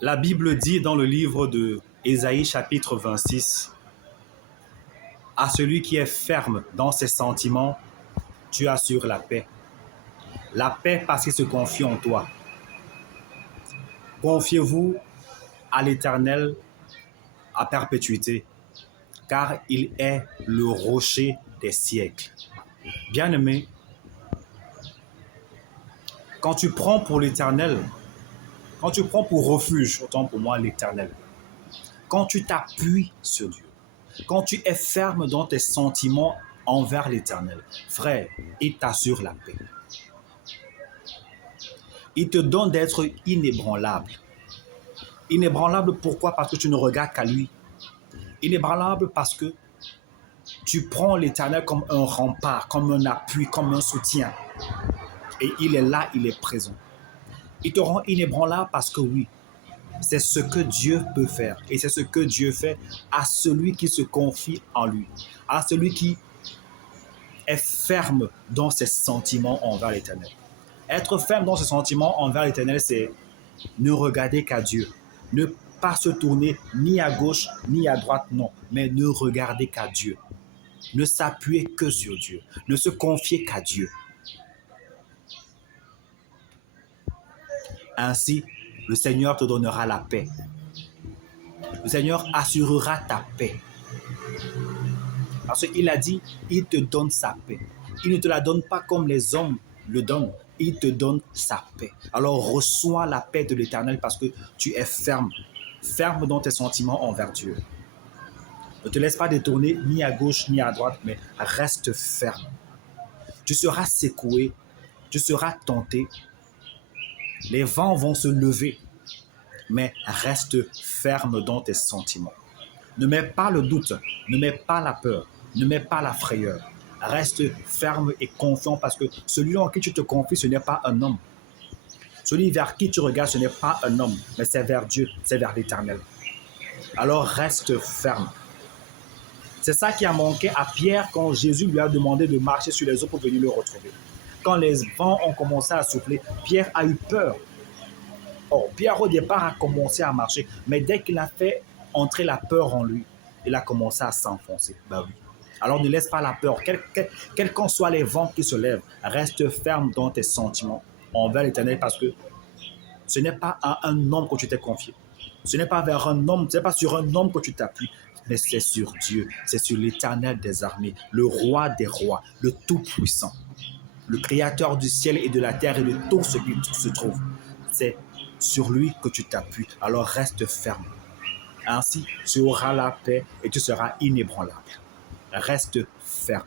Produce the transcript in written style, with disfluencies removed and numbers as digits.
La Bible dit dans le livre de Ésaïe chapitre 26, « À celui qui est ferme dans ses sentiments, tu assures la paix. » La paix parce qu'il se confie en toi. Confiez-vous à l'Éternel à perpétuité, car il est le rocher des siècles. Bien-aimé, quand tu prends pour l'Éternel, quand tu prends pour refuge, autant pour moi l'Éternel, quand tu t'appuies sur Dieu, quand tu es ferme dans tes sentiments envers l'Éternel, frère, il t'assure la paix. Il te donne d'être inébranlable. Inébranlable pourquoi? Parce que tu ne regardes qu'à lui. Inébranlable parce que tu prends l'Éternel comme un rempart, comme un appui, comme un soutien. Et il est là, il est présent. Il te rend inébranlable parce que oui, c'est ce que Dieu peut faire. Et c'est ce que Dieu fait à celui qui se confie en lui, à celui qui est ferme dans ses sentiments envers l'Éternel. Être ferme dans ses sentiments envers l'Éternel, c'est ne regarder qu'à Dieu. Ne pas se tourner ni à gauche ni à droite, non, mais ne regarder qu'à Dieu. Ne s'appuyer que sur Dieu. Ne se confier qu'à Dieu. Ainsi, le Seigneur te donnera la paix. Le Seigneur assurera ta paix. Parce qu'il a dit, il te donne sa paix. Il ne te la donne pas comme les hommes le donnent. Il te donne sa paix. Alors reçois la paix de l'Éternel parce que tu es ferme. Ferme dans tes sentiments envers Dieu. Ne te laisse pas détourner ni à gauche ni à droite, mais reste ferme. Tu seras secoué, tu seras tenté. Les vents vont se lever, mais reste ferme dans tes sentiments. Ne mets pas le doute, ne mets pas la peur, ne mets pas la frayeur. Reste ferme et confiant parce que celui en qui tu te confies, ce n'est pas un homme. Celui vers qui tu regardes, ce n'est pas un homme, mais c'est vers Dieu, c'est vers l'Éternel. Alors reste ferme. C'est ça qui a manqué à Pierre quand Jésus lui a demandé de marcher sur les eaux pour venir le retrouver. Quand les vents ont commencé à souffler, Pierre a eu peur. Or, Pierre au départ a commencé à marcher, mais dès qu'il a fait entrer la peur en lui, il a commencé à s'enfoncer. Ben oui. Alors ne laisse pas la peur, quels qu'en soient les vents qui se lèvent, reste ferme dans tes sentiments envers l'Éternel parce que ce n'est pas à un homme que tu t'es confié. Ce n'est pas vers un homme, ce n'est pas sur un homme que tu t'appuies, mais c'est sur Dieu, c'est sur l'Éternel des armées, le roi des rois, le Tout-Puissant, le Créateur du ciel et de la terre et de tout ce qui se trouve. C'est sur lui que tu t'appuies, alors reste ferme. Ainsi, tu auras la paix et tu seras inébranlable. Reste ferme.